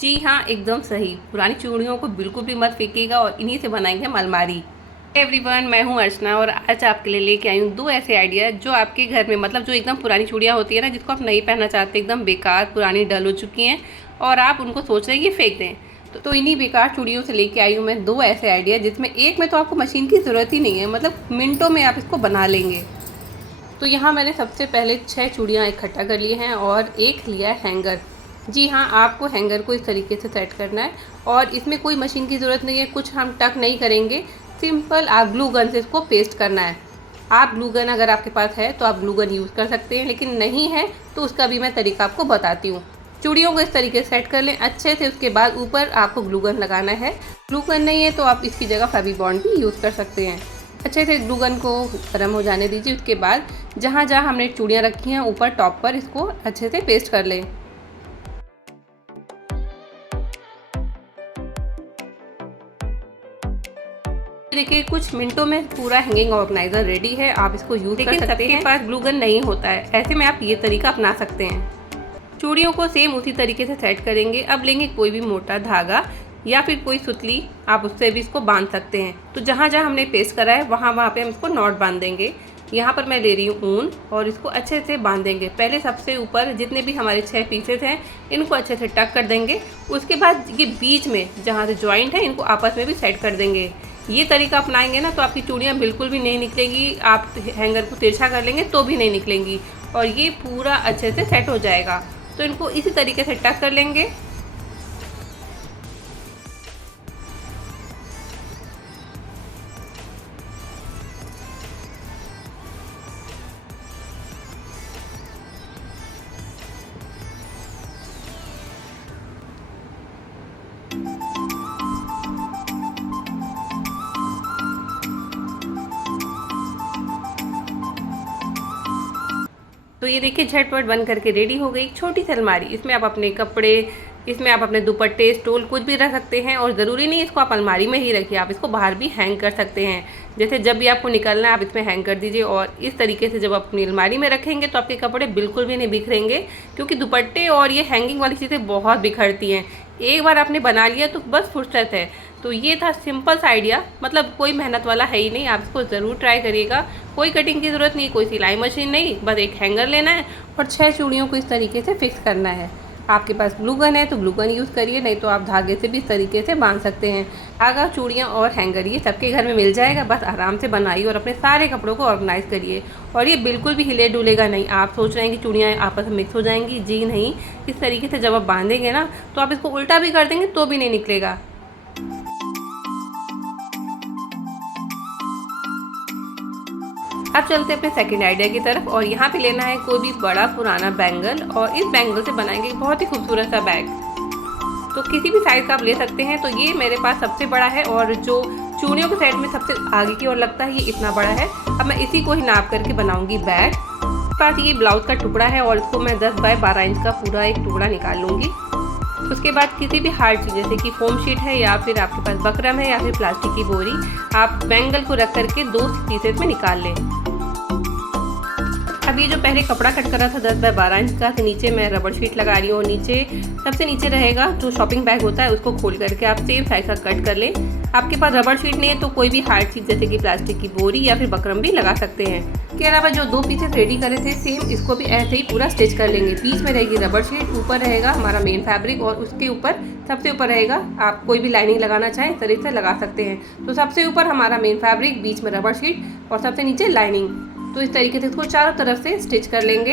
जी हाँ, एकदम सही। पुरानी चूड़ियों को बिल्कुल भी मत फेंकिएगा और इन्हीं से बनाएंगे हम अलमारी। एवरीवन, मैं हूँ अर्चना और आज आपके लिए लेके आई हूँ 2 ऐसे आइडिया जो आपके घर में मतलब जो एकदम पुरानी चूड़ियाँ होती है ना, जिसको आप नहीं पहनना चाहते, एकदम बेकार पुरानी डल हो चुकी हैं और आप उनको सोच रहे हैं कि फेंक दें। तो इन्हीं बेकार चूड़ियों से लेके आई हूँ मैं 2 ऐसे आइडिया, जिसमें एक में तो आपको मशीन की ज़रूरत ही नहीं है, मतलब मिनटों में आप इसको बना लेंगे। तो यहाँ मैंने सबसे पहले 6 चूड़ियाँ इकट्ठा कर लिए हैं और एक लिया है हैंगर। जी हाँ, आपको हैंगर को इस तरीके से सेट करना है और इसमें कोई मशीन की ज़रूरत नहीं है, कुछ हम टक नहीं करेंगे। सिंपल आप ग्लू गन से इसको पेस्ट करना है। आप ग्लू गन अगर आपके पास है तो आप ग्लू गन यूज़ कर सकते हैं, लेकिन नहीं है तो उसका भी मैं तरीका आपको बताती हूँ। चूड़ियों को इस तरीके से सेट कर लें अच्छे से, उसके बाद ऊपर आपको ग्लू गन लगाना है। ग्लू गन नहीं है तो आप इसकी जगह फेवी बॉन्ड भी यूज़ कर सकते हैं। अच्छे से ग्लू गन को गर्म हो जाने दीजिए। उसके बाद जहाँ जहाँ हमने चूड़ियाँ रखी हैं ऊपर टॉप पर, इसको अच्छे से पेस्ट कर लें। देखिए कुछ मिनटों में पूरा हैंगिंग ऑर्गेनाइजर रेडी है, आप इसको यूज़ कर सकते हैं। सबके पास ग्लू गन नहीं होता है, ऐसे में आप ये तरीका अपना सकते हैं। चूड़ियों को सेम उसी तरीके से सेट करेंगे। अब लेंगे कोई भी मोटा धागा या फिर कोई सुतली, आप उससे भी इसको बांध सकते हैं। तो जहाँ जहाँ हमने पेस्ट करा है वहाँ वहाँ पे हम इसको नॉट बांध देंगे। यहाँ पर मैं ले रही हूँ ऊन और इसको अच्छे से बांध देंगे। पहले सबसे ऊपर जितने भी हमारे 6 पीसेस हैं इनको अच्छे से टक कर देंगे। उसके बाद ये बीच में जहाँ से जॉइंट है इनको आपस में भी सेट कर देंगे। ये तरीका अपनाएंगे ना तो आपकी चूड़ियाँ बिल्कुल भी नहीं निकलेंगी। आप हैंगर को तिरछा कर लेंगे तो भी नहीं निकलेंगी और ये पूरा अच्छे से सेट हो जाएगा। तो इनको इसी तरीके से टक कर लेंगे। तो ये देखिए झटपट बन करके रेडी हो गई एक छोटी सी अलमारी। इसमें आप अपने कपड़े, इसमें आप अपने दुपट्टे, स्टोल कुछ भी रख सकते हैं और ज़रूरी नहीं इसको आप अलमारी में ही रखिए, आप इसको बाहर भी हैंग कर सकते हैं। जैसे जब भी आपको निकलना है आप इसमें हैंग कर दीजिए और इस तरीके से जब आप अपनी अलमारी में रखेंगे तो आपके कपड़े बिल्कुल भी नहीं बिखरेंगे, क्योंकि दुपट्टे और ये हैंगिंग वाली चीज़ें बहुत बिखरती हैं। एक बार आपने बना लिया तो बस फुर्सत है। तो ये था सिंपल सा आइडिया, मतलब कोई मेहनत वाला है ही नहीं, आप इसको ज़रूर ट्राई करिएगा। कोई कटिंग की ज़रूरत नहीं, कोई सिलाई मशीन नहीं, बस एक हैंगर लेना है और 6 चूड़ियों को इस तरीके से फिक्स करना है। आपके पास ग्लू गन है तो ग्लू गन यूज़ करिए, नहीं तो आप धागे से भी इस तरीके से बांध सकते हैं। धागा, चूड़ियाँ और हैंगर ये सबके घर में मिल जाएगा। बस आराम से बनाइए और अपने सारे कपड़ों को ऑर्गेनाइज़ करिए और ये बिल्कुल भी हिले डुलेगा नहीं। आप सोच रहे हैं कि चूड़ियाँ आपस में मिक्स हो जाएंगी, जी नहीं। इस तरीके से जब आप बांधेंगे ना तो आप इसको उल्टा भी कर देंगे तो भी नहीं निकलेगा। अब चलते हैं अपने सेकंड आइडिया की तरफ और यहाँ पे लेना है कोई भी बड़ा पुराना बैंगल और इस बैंगल से बनाएंगे बहुत ही खूबसूरत सा बैग। तो किसी भी साइज़ का आप ले सकते हैं। तो ये मेरे पास सबसे बड़ा है और जो चूड़ियों के सेट में सबसे आगे की ओर लगता है ये इतना बड़ा है। अब मैं इसी को ही नाप करके बनाऊंगी बैग। पास ये ब्लाउज का टुकड़ा है और इसको मैं 10 बाय 12 इंच का पूरा एक टुकड़ा निकाल लूँगी। उसके बाद किसी भी हार्ड चीज़ जैसे कि फोम शीट है या फिर आपके पास बकरम है या फिर प्लास्टिक की बोरी, आप बैंगल को रख करके 2 पीसेस में निकाल लें। अब ये जो पहले कपड़ा कट करा था 10 बाय 12 इंच का, तो नीचे मैं रबड़ शीट लगा रही हूँ और नीचे सबसे नीचे रहेगा जो शॉपिंग बैग होता है, उसको खोल करके आप सेम साइज का कट कर लें। आपके पास रबड़ शीट नहीं है तो कोई भी हार्ड चीज़ जैसे कि प्लास्टिक की बोरी या फिर बकरम भी लगा सकते हैं। इसके अलावा जो 2 पीसेस रेडी करे थे सेम इसको भी ऐसे ही पूरा स्टिच कर लेंगे। बीच में रहेगी रबड़ शीट, ऊपर रहेगा हमारा मेन फैब्रिक और उसके ऊपर सबसे ऊपर रहेगा, आप कोई भी लाइनिंग लगाना चाहें इस तरह से लगा सकते हैं। तो सबसे ऊपर हमारा मेन फैब्रिक, बीच में रबड़ शीट और सबसे नीचे लाइनिंग। तो इस तरीके से इसको चारों तरफ से स्टिच कर लेंगे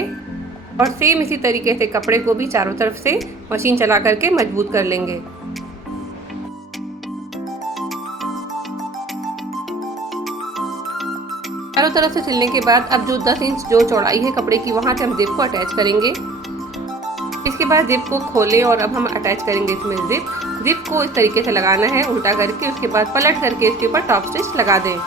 और सेम इसी तरीके से कपड़े को भी चारों तरफ से मशीन चला करके मजबूत कर लेंगे। चारों तरफ से सिलने के बाद अब जो 10 इंच जो चौड़ाई है कपड़े की, वहाँ से हम जिप को अटैच करेंगे। इसके बाद जिप को खोलें और अब हम अटैच करेंगे इसमें जिप को इस तरीके से लगाना है उल्टा करके। उसके बाद पलट करके इसके ऊपर टॉप स्टिच लगा दें।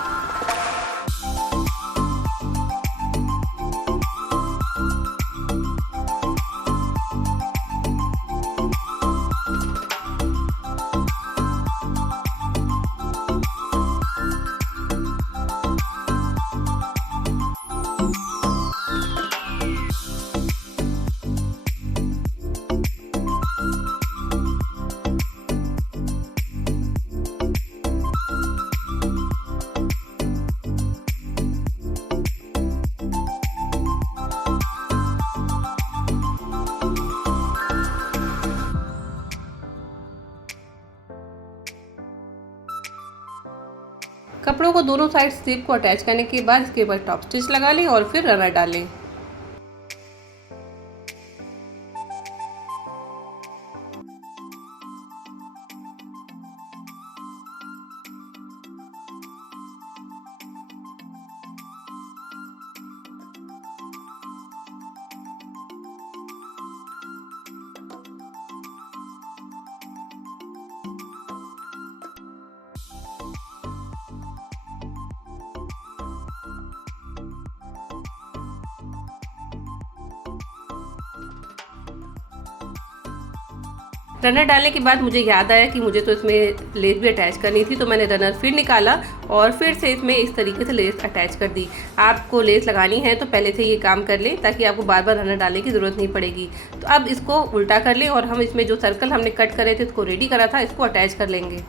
कपड़ों को दोनों साइड स्लिप को अटैच करने के बाद इसके ऊपर टॉप स्टिच लगा लें और फिर रनर डालें। रनर डालने के बाद मुझे याद आया कि मुझे तो इसमें लेस भी अटैच करनी थी, तो मैंने रनर फिर निकाला और फिर से इसमें इस तरीके से लेस अटैच कर दी। आपको लेस लगानी है तो पहले से ये काम कर लें ताकि आपको बार बार रनर डालने की ज़रूरत नहीं पड़ेगी। तो अब इसको उल्टा कर लें और हम इसमें जो सर्कल हमने कट करे थे, इसको रेडी करा था, इसको अटैच कर लेंगे।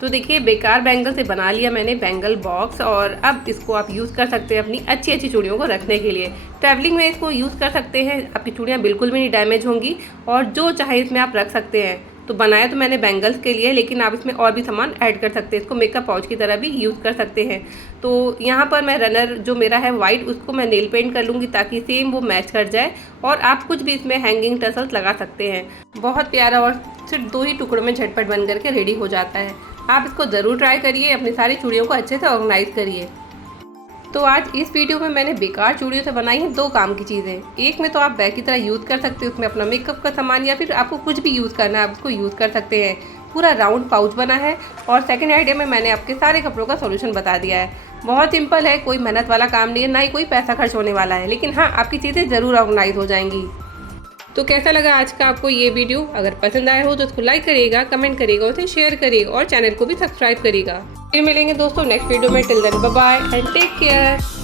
तो देखिए बेकार बैंगल से बना लिया मैंने बैंगल बॉक्स, और अब इसको आप यूज़ कर सकते हैं अपनी अच्छी अच्छी चूड़ियों को रखने के लिए। ट्रैवलिंग में इसको यूज़ कर सकते हैं, आपकी चूड़ियाँ बिल्कुल भी नहीं डैमेज होंगी और जो चाहे इसमें आप रख सकते हैं। तो बनाया तो मैंने बैंगल्स के लिए, लेकिन आप इसमें और भी सामान ऐड कर सकते हैं। इसको मेकअप पाउच की तरह भी यूज़ कर सकते हैं। तो यहाँ पर मैं रनर जो मेरा है वाइट, उसको मैं नेल पेंट कर लूँगी ताकि सेम वो मैच कर जाए, और आप कुछ भी इसमें हैंगिंग टसल्स लगा सकते हैं। बहुत प्यारा और सिर्फ 2 ही टुकड़ों में झटपट बन करके रेडी हो जाता है। आप इसको ज़रूर ट्राई करिए, अपनी सारी चूड़ियों को अच्छे से ऑर्गेनाइज करिए। तो आज इस वीडियो में मैंने बेकार चूड़ियों से बनाई हैं 2 काम की चीज़ें। एक में तो आप बैग की तरह यूज़ कर सकते हो, उसमें अपना मेकअप का सामान या फिर आपको कुछ भी यूज़ करना है आप उसको यूज़ कर सकते हैं। पूरा राउंड पाउच बना है। और सेकंड आइडिया में मैंने आपके सारे कपड़ों का सॉल्यूशन बता दिया है। बहुत सिंपल है, कोई मेहनत वाला काम नहीं है, ना ही कोई पैसा खर्च होने वाला है, लेकिन हाँ आपकी चीज़ें ज़रूर ऑर्गेनाइज हो जाएंगी। तो कैसा लगा आज का आपको ये वीडियो? अगर पसंद आया हो तो इसको लाइक करिएगा, कमेंट करिएगा, उसे शेयर करिएगा और चैनल को भी सब्सक्राइब करिएगा। फिर मिलेंगे दोस्तों नेक्स्ट वीडियो में। Till then bye bye and take care.